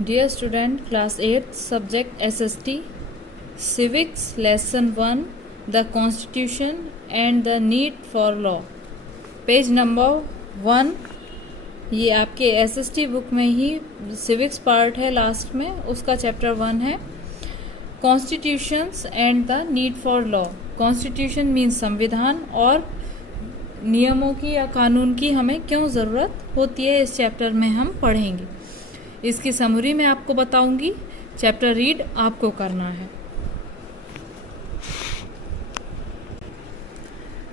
Dear student, class 8, subject SST, Civics, lesson 1, the Constitution and the need for law. Page number 1, ये आपके SST book में ही civics part है, last में उसका chapter 1 है, constitutions and the need for law. Constitution means संविधान और नियमों की या कानून की हमें क्यों ज़रूरत होती है, इस चैप्टर में हम पढ़ेंगे. इसकी समरी मैं आपको बताऊंगी, चैप्टर रीड आपको करना है.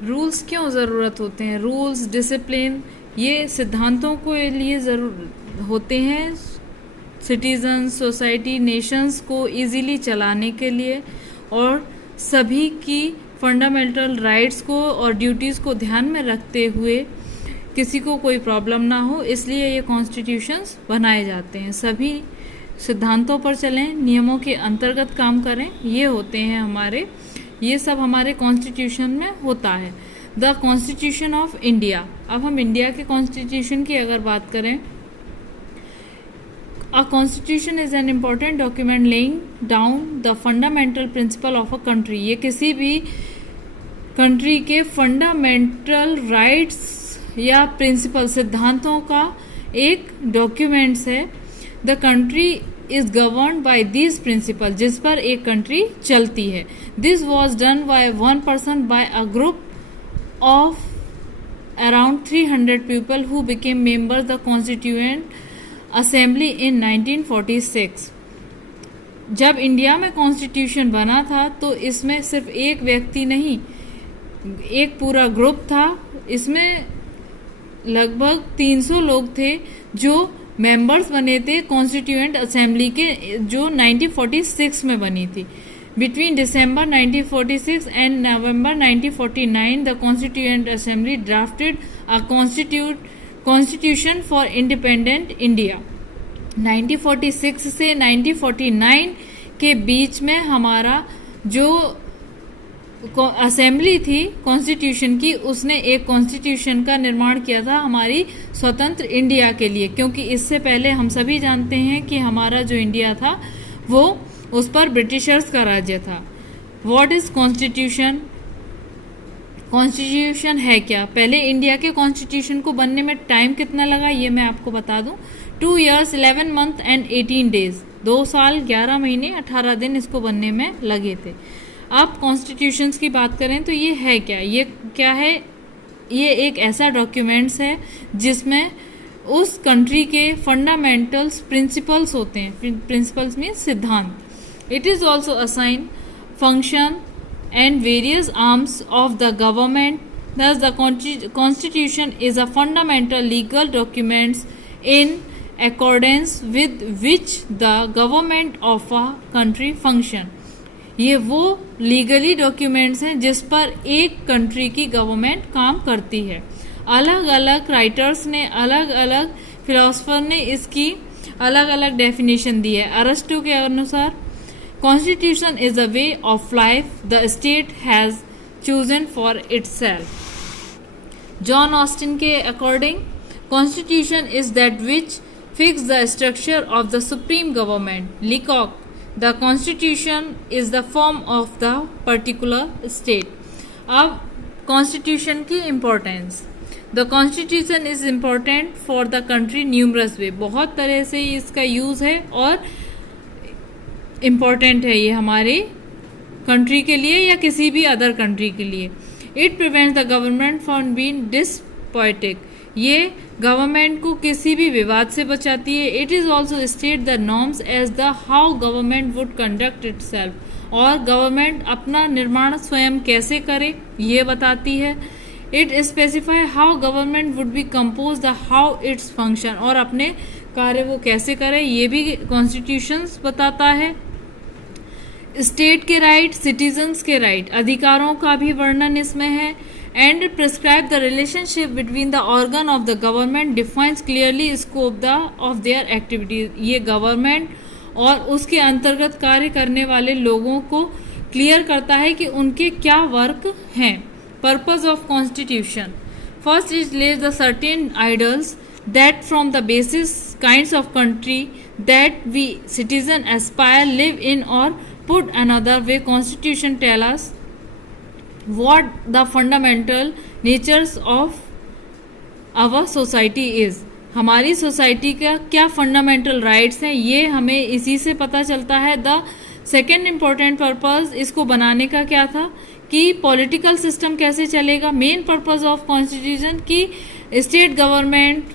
रूल्स क्यों ज़रूरत होते हैं? रूल्स, डिसिप्लिन, ये सिद्धांतों के लिए ज़रूर होते हैं, सिटीजन, सोसाइटी, नेशंस को इजीली चलाने के लिए और सभी की फंडामेंटल राइट्स को और ड्यूटीज़ को ध्यान में रखते हुए किसी को कोई प्रॉब्लम ना हो, इसलिए ये कॉन्स्टिट्यूशंस बनाए जाते हैं. सभी सिद्धांतों पर चलें, नियमों के अंतर्गत काम करें, ये होते हैं हमारे, ये सब हमारे कॉन्स्टिट्यूशन में होता है. The constitution of India. अब हम इंडिया के कॉन्स्टिट्यूशन की अगर बात करें, a constitution is an important document laying down the fundamental principle of a country. ये किसी भी कंट्री के फंडामेंटल राइट्स या प्रिंसिपल, सिद्धांतों का एक डॉक्यूमेंट्स है. The country is governed by this principle, जिस पर एक कंट्री चलती है. This was done by one person by a group of around 300 people who became members the constituent assembly in 1946. जब इंडिया में कॉन्स्टिट्यूशन बना था तो इसमें सिर्फ एक व्यक्ति नहीं, एक पूरा ग्रुप था. इसमें लगभग 300 लोग थे जो मेंबर्स बने थे कॉन्स्टिट्यूएंट असेंबली के, जो 1946 में बनी थी. Between December 1946 and November 1949 the constituent assembly drafted a constitution for independent India. 1946 से 1949 के बीच में हमारा जो असेंबली थी कॉन्स्टिट्यूशन की, उसने एक कॉन्स्टिट्यूशन का निर्माण किया था हमारी स्वतंत्र इंडिया के लिए, क्योंकि इससे पहले हम सभी जानते हैं कि हमारा जो इंडिया था वो उस पर ब्रिटिशर्स का राज्य था. What is constitution? कॉन्स्टिट्यूशन है क्या? पहले इंडिया के कॉन्स्टिट्यूशन को बनने में टाइम कितना लगा ये मैं आपको बता दूं. 2 years 11 months and 18 days. 2 साल 11 महीने 18 दिन इसको बनने में लगे थे. अब कॉन्स्टिट्यूशंस की बात करें तो ये है क्या? ये क्या है? ये एक ऐसा डॉक्यूमेंट्स है जिसमें उस कंट्री के फंडामेंटल्स प्रिंसिपल्स होते हैं. प्रिंसिपल्स मीन सिद्धांत. It is also assign function and various arms of the government. Thus the constitution is a fundamental legal documents in accordance with which the government of a country function. ये वो legally documents हैं जिस पर एक country की government काम करती है. अलग अलग राइटर्स ने, अलग अलग फिलोसफर ने इसकी अलग अलग डेफिनेशन दी है. अरस्टो के अनुसार constitution is a way of life the state has chosen for itself. John Austin के according constitution is that which fix the structure of the supreme government. Leacock, The Constitution is the form of the particular state. अब Constitution की importance. The Constitution is important for the country numerous way. बहुत तरह से इसका use है और important है ये हमारे कंट्री के लिए या किसी भी अदर कंट्री के लिए. It prevents the government from being despotic. ये गवर्नमेंट को किसी भी विवाद से बचाती है. It is also state the norms as the how government would conduct itself. और गवर्नमेंट अपना निर्माण स्वयं कैसे करे ये बताती है. It specify how government would be compose the how it's function. और अपने कार्य वो कैसे करे ये भी कॉन्स्टिट्यूशन बताता है. स्टेट के राइट, सिटीजन्स के राइट, अधिकारों का भी वर्णन इसमें है. And prescribe the relationship between the organ of the government, defines clearly scope of their activities. ये गवर्नमेंट और उसके अंतर्गत कार्य करने वाले लोगों को क्लियर करता है कि उनके क्या वर्क हैं. Purpose of constitution. First it Lay's the certain idols that from the basis kinds of country that we citizen aspire live in, or put another way, constitution tell us what the fundamental natures of our society is. हमारी society का क्या fundamental rights हैं, ये हमें इसी से पता चलता है. द सेकेंड इम्पोर्टेंट पर्पस इसको बनाने का क्या था कि पॉलिटिकल सिस्टम कैसे चलेगा. मेन पर्पस ऑफ कॉन्स्टिट्यूशन की स्टेट गवर्नमेंट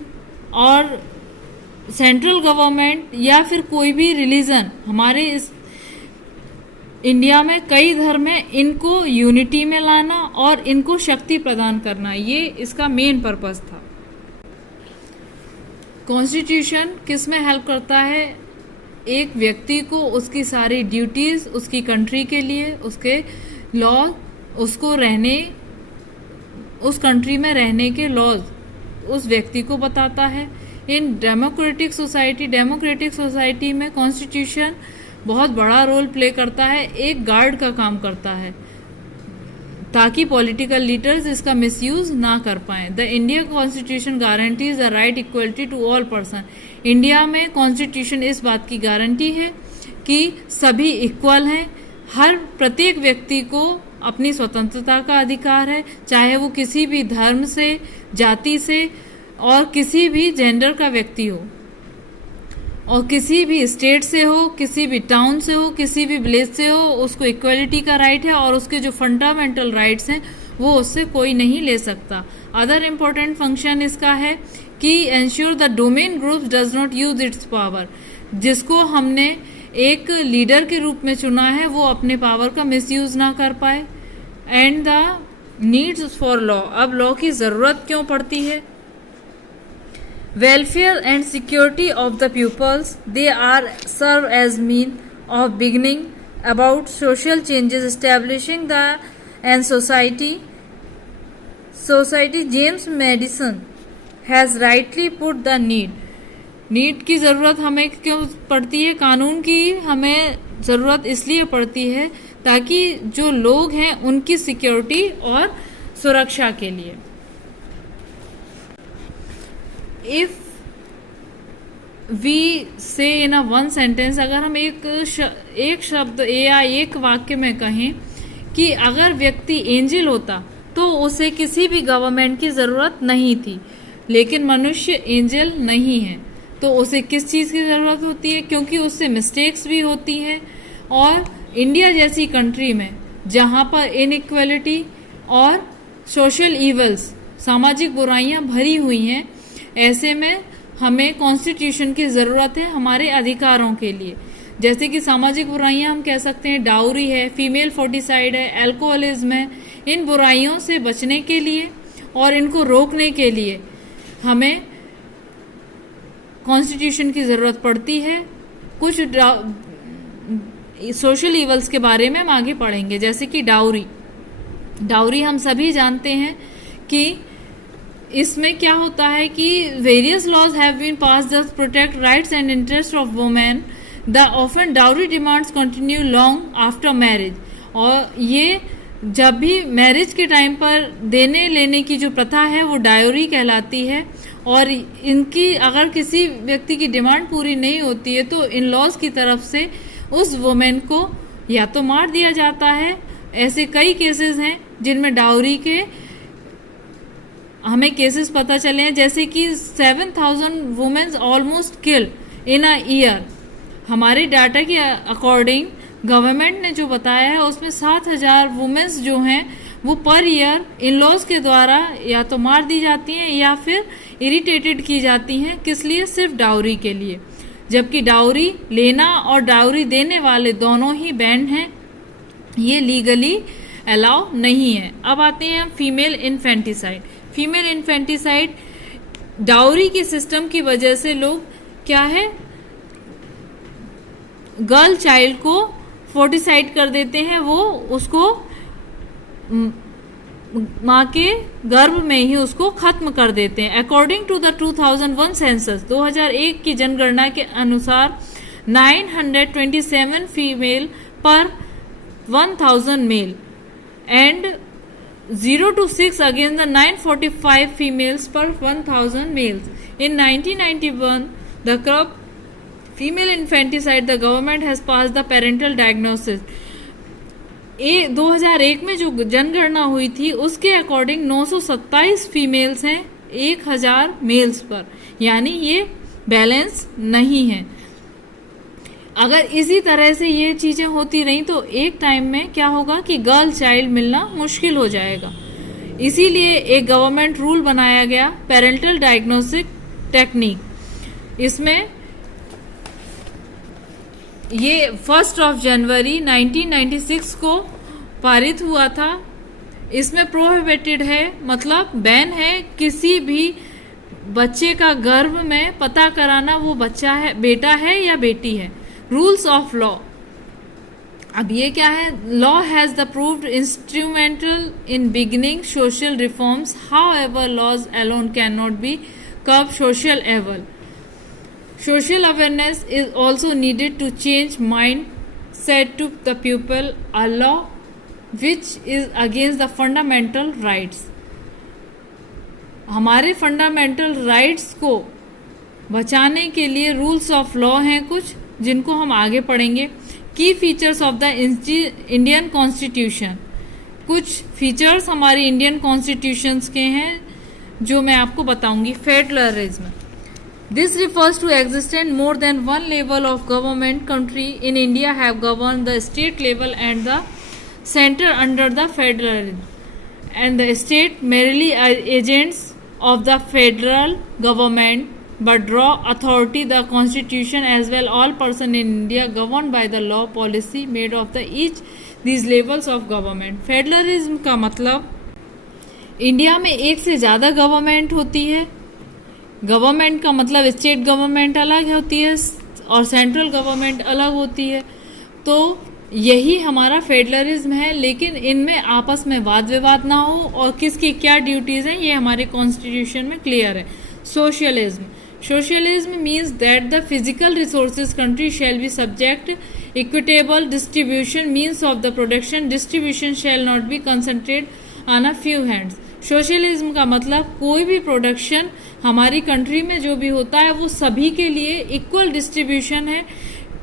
और सेंट्रल गवर्नमेंट या फिर कोई भी रिलीजन, हमारे इस इंडिया में कई धर्म है, इनको यूनिटी में लाना और इनको शक्ति प्रदान करना, ये इसका मेन पर्पस था. कॉन्स्टिट्यूशन किस में हेल्प करता है? एक व्यक्ति को उसकी सारी ड्यूटीज उसकी कंट्री के लिए, उसके लॉ, उसको रहने, उस कंट्री में रहने के लॉज उस व्यक्ति को बताता है. इन डेमोक्रेटिक सोसाइटी में कॉन्स्टिट्यूशन बहुत बड़ा रोल प्ले करता है, एक गार्ड का काम करता है ताकि पॉलिटिकल लीडर्स इसका मिसयूज ना कर पाएं. The India constitution guarantees the right equality to all person. India में कॉन्स्टिट्यूशन इस बात की गारंटी है कि सभी इक्वल हैं, हर प्रत्येक व्यक्ति को अपनी स्वतंत्रता का अधिकार है, चाहे वो किसी भी धर्म से, जाति से और किसी भी जेंडर का व्यक्ति हो, और किसी भी स्टेट से हो, किसी भी टाउन से हो, किसी भी विलेज से हो, उसको इक्वलिटी का राइट है और उसके जो फंडामेंटल राइट्स हैं वो उससे कोई नहीं ले सकता. अदर इम्पोर्टेंट फंक्शन इसका है कि ensure the domain groups does not use it's power. जिसको हमने एक लीडर के रूप में चुना है वो अपने पावर का मिसयूज ना कर पाए. And the needs for law. अब लॉ की ज़रूरत क्यों पड़ती है? Welfare and security of the pupils, they are serve as mean of beginning about social changes establishing the and society. James Madison has rightly put the need की ज़रूरत हमें क्यों पड़ती है? कानून की हमें ज़रूरत इसलिए पड़ती है ताकि जो लोग हैं उनकी सिक्योरिटी और सुरक्षा के लिए. If we say in a one sentence, अगर हम एक शब्द या एक वाक्य में कहें कि अगर व्यक्ति एंजल होता तो उसे किसी भी गवर्नमेंट की ज़रूरत नहीं थी, लेकिन मनुष्य एंजल नहीं है तो उसे किस चीज़ की ज़रूरत होती है? क्योंकि उससे मिस्टेक्स भी होती हैं. और इंडिया जैसी कंट्री में जहाँ पर इनइक्वलिटी और सोशल ईवल्स, सामाजिक बुराइयाँ भरी हुई हैं, ऐसे में हमें कॉन्स्टिट्यूशन की ज़रूरत है हमारे अधिकारों के लिए. जैसे कि सामाजिक बुराइयां हम कह सकते हैं डाउरी है, फीमेल फोर्टिसाइड है, अल्कोहलिज्म है. इन बुराइयों से बचने के लिए और इनको रोकने के लिए हमें कॉन्स्टिट्यूशन की ज़रूरत पड़ती है. कुछ सोशल ईवल्स के बारे में हम आगे पढ़ेंगे, जैसे कि डाउरी हम सभी जानते हैं कि इसमें क्या होता है कि various laws have been passed that protect rights and interest of women. The often dowry demands continue long after marriage. और ये जब भी मैरिज के टाइम पर देने लेने की जो प्रथा है वो डायरी कहलाती है. और इनकी अगर किसी व्यक्ति की डिमांड पूरी नहीं होती है तो इन लॉज की तरफ से उस वुमेन को या तो मार दिया जाता है. ऐसे कई केसेस हैं जिनमें डाउरी के हमें केसेस पता चले हैं, जैसे कि 7,000 women's almost killed in a year. हमारे डाटा के अकॉर्डिंग गवर्नमेंट ने जो बताया है उसमें 7,000 वुमेन्स जो हैं वो पर ईयर इन लॉज के द्वारा या तो मार दी जाती हैं या फिर इरिटेटेड की जाती हैं. किस लिए? सिर्फ डाउरी के लिए. जबकि डाउरी लेना और डाउरी देने वाले दोनों ही बैंड हैं, ये लीगली अलाउ नहीं है. अब आते हैं फीमेल इन्फेंटिसाइड. डाउरी के सिस्टम की वजह से लोग क्या है, गर्ल चाइल्ड को फोर्टिसाइड कर देते हैं, वो उसको माँ के गर्भ में ही उसको खत्म कर देते हैं. अकॉर्डिंग टू द 2001 सेंसस, 2001 की जनगणना के अनुसार 927 फीमेल पर 1000 male and 0 to 6 against the 945 females per 1000 males. In 1991, the curb female infanticide, the government has passed the parental diagnosis. 2001 में जो जनगणना हुई थी उसके अकॉर्डिंग 927 फीमेल्स हैं 1000 मेल्स पर, यानी ये बैलेंस नहीं है। अगर इसी तरह से ये चीजें होती रही तो एक टाइम में क्या होगा कि गर्ल चाइल्ड मिलना मुश्किल हो जाएगा। इसीलिए एक गवर्नमेंट रूल बनाया गया, पेरेंटल डायग्नोस्टिक टेक्निक। इसमें ये 1 जनवरी 1996 को पारित हुआ था। इसमें प्रोहिबिटेड है, मतलब बैन है किसी भी बच्चे का गर्भ में पता कराना वो बच्चा है, बेटा है या बेटी है। रूल्स ऑफ लॉ, अब ये क्या है? Law has the proved instrumental in beginning social reforms, however laws alone can not be curb social evil. Social awareness is also needed to change mindset to the people, a law which is against the fundamental rights. हमारे fundamental rights को बचाने के लिए rules of law हैं कुछ, जिनको हम आगे पढ़ेंगे। की features of the Indian constitution, कुछ फीचर्स हमारी इंडियन कॉन्स्टिट्यूशंस के हैं जो मैं आपको बताऊंगी। Federalism, this refers to existence more than one level of government. Country in India have governed the state level and the center under the federalism, and the state merely are agents of the federal government but draw authority the constitution as well. All person in India governed by the law policy made of the each these levels of government. Federalism का मतलब India में एक से ज़्यादा government होती है। Government का मतलब स्टेट गवर्नमेंट अलग होती है और सेंट्रल गवर्नमेंट अलग होती है। तो यही हमारा फेडरलिज्म है, लेकिन इनमें आपस में वाद विवाद ना हो और किसकी क्या ड्यूटीज हैं ये हमारे कॉन्स्टिट्यूशन में क्लियर है। Socialism, socialism means that the physical resources country shall be subject equitable distribution means of the production, distribution shall not be concentrate on a few hands. Socialism का मतलब कोई भी प्रोडक्शन हमारी कंट्री में जो भी होता है वो सभी के लिए इक्वल डिस्ट्रीब्यूशन है,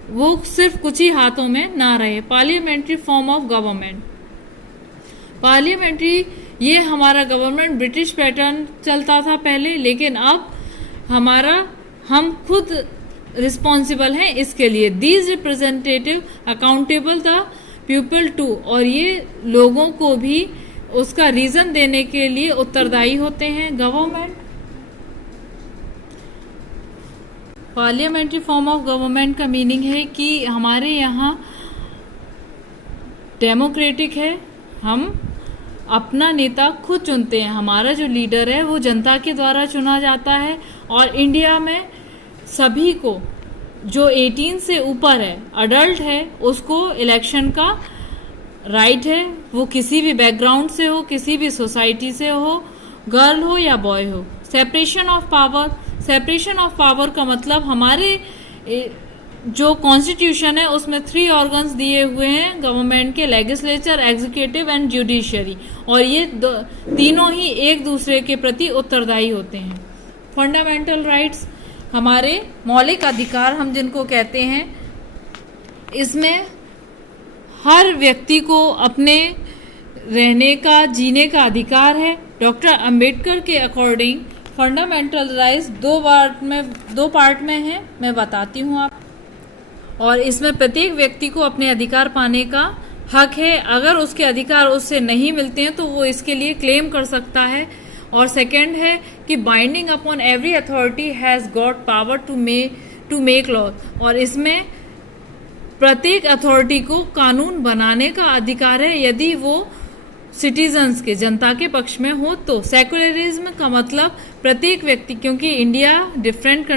वो सिर्फ कुछ ही हाथों में ना रहे। Parliamentary form of government, parliamentary ये हमारा गवर्नमेंट ब्रिटिश पैटर्न चलता था पहले, लेकिन अब हम खुद रिस्पॉन्सिबल हैं इसके लिए। These representative accountable the people to, और ये लोगों को भी उसका रीजन देने के लिए उत्तरदायी होते हैं। Government, parliamentary form of government का मीनिंग है कि हमारे यहाँ डेमोक्रेटिक है, हम अपना नेता खुद चुनते हैं, हमारा जो लीडर है वो जनता के द्वारा चुना जाता है। और इंडिया में सभी को जो 18 से ऊपर है, अडल्ट है, उसको इलेक्शन का राइट है, वो किसी भी बैकग्राउंड से हो, किसी भी सोसाइटी से हो, गर्ल हो या बॉय हो। Separation of power, separation of power का मतलब हमारे जो कॉन्स्टिट्यूशन है उसमें 3 ऑर्गन्स दिए हुए हैं गवर्नमेंट के, लेजिस्लेचर, एग्जीक्यूटिव एंड जुडिशरी, और ये तीनों ही एक दूसरे के प्रति उत्तरदायी होते हैं। फंडामेंटल राइट्स, हमारे मौलिक अधिकार हम जिनको कहते हैं, इसमें हर व्यक्ति को अपने रहने का, जीने का अधिकार है। डॉक्टर अंबेडकर के अकॉर्डिंग फंडामेंटल राइट्स दो पार्ट में है, मैं बताती हूँ आप। और इसमें प्रत्येक व्यक्ति को अपने अधिकार पाने का हक है, अगर उसके अधिकार उससे नहीं मिलते हैं तो वो इसके लिए क्लेम कर सकता है। और सेकंड है कि binding upon every authority has got power to make law, और इसमें प्रत्येक अथॉरिटी को कानून बनाने का अधिकार है यदि वो सिटीजन्स के, जनता के पक्ष में हो तो। सेकुलरिज्म का मतलब प्रत्येक व्यक्ति, क्योंकि इंडिया डिफरेंट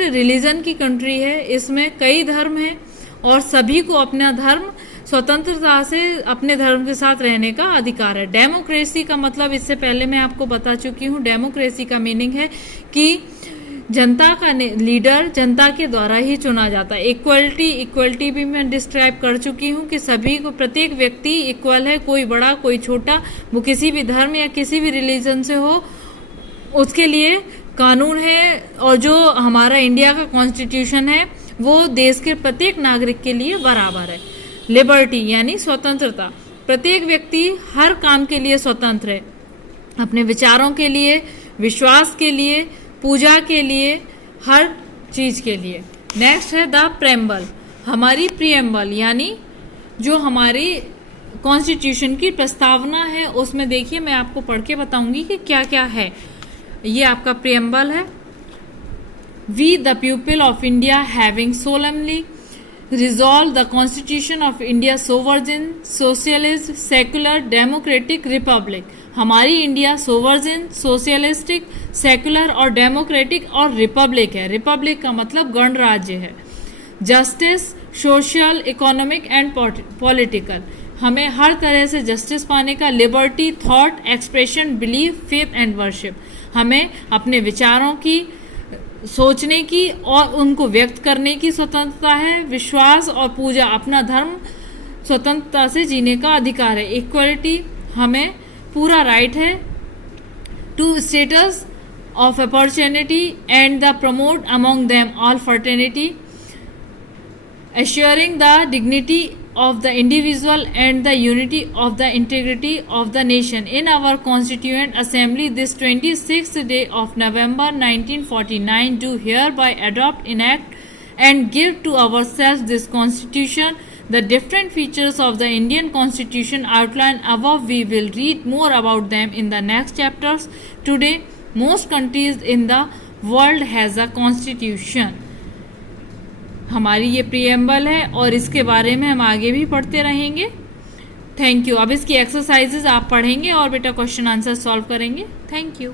रिलीजन की कंट्री है, इसमें कई धर्म हैं और सभी को अपना धर्म स्वतंत्रता से अपने धर्म के साथ रहने का अधिकार है। डेमोक्रेसी का मतलब इससे पहले मैं आपको बता चुकी हूँ। डेमोक्रेसी का मीनिंग है कि जनता का लीडर जनता के द्वारा ही चुना जाता है। इक्वलिटी भी मैं डिस्क्राइब कर चुकी हूँ कि सभी को, प्रत्येक व्यक्ति इक्वल है, कोई बड़ा कोई छोटा, वो किसी भी धर्म या किसी भी रिलीजन से हो, उसके लिए कानून है। और जो हमारा इंडिया का कॉन्स्टिट्यूशन है वो देश के प्रत्येक नागरिक के लिए बराबर है। लिबर्टी यानी स्वतंत्रता, प्रत्येक व्यक्ति हर काम के लिए स्वतंत्र है, अपने विचारों के लिए, विश्वास के लिए, पूजा के लिए, हर चीज के लिए। नेक्स्ट है द प्रेम्बल, हमारी प्रियम्बल यानी जो हमारी कॉन्स्टिट्यूशन की प्रस्तावना है, उसमें देखिए मैं आपको पढ़ के बताऊंगी कि क्या क्या है। ये आपका प्रियम्बल है। We the people of India having solemnly resolve the Constitution of India sovereign, socialist, secular, democratic republic। हमारी इंडिया सोवर्जिन, सोशलिस्टिक, सेकुलर और डेमोक्रेटिक और रिपब्लिक है। रिपब्लिक का मतलब गणराज्य है। Justice, social, economic and political, हमें हर तरह से जस्टिस पाने का। Liberty, thought, expression, belief, faith and worship, हमें अपने विचारों की, सोचने की और उनको व्यक्त करने की स्वतंत्रता है। विश्वास और पूजा, अपना धर्म स्वतंत्रता से जीने का अधिकार है। इक्वलिटी, हमें पूरा राइट है to status of opportunity and the promote among them all fraternity, assuring the dignity of the individual and the unity of the integrity of the nation. In our Constituent Assembly this 26th day of November 1949 do hereby adopt, enact and give to ourselves this Constitution. The different features of the Indian Constitution outlined above, we will read more about them in the next chapters. Today, most countries in the world has a Constitution. हमारी ये preamble है और इसके बारे में हम आगे भी पढ़ते रहेंगे। Thank you. अब इसकी एक्सरसाइजेज आप पढ़ेंगे और बेटा क्वेश्चन आंसर सॉल्व करेंगे। Thank you.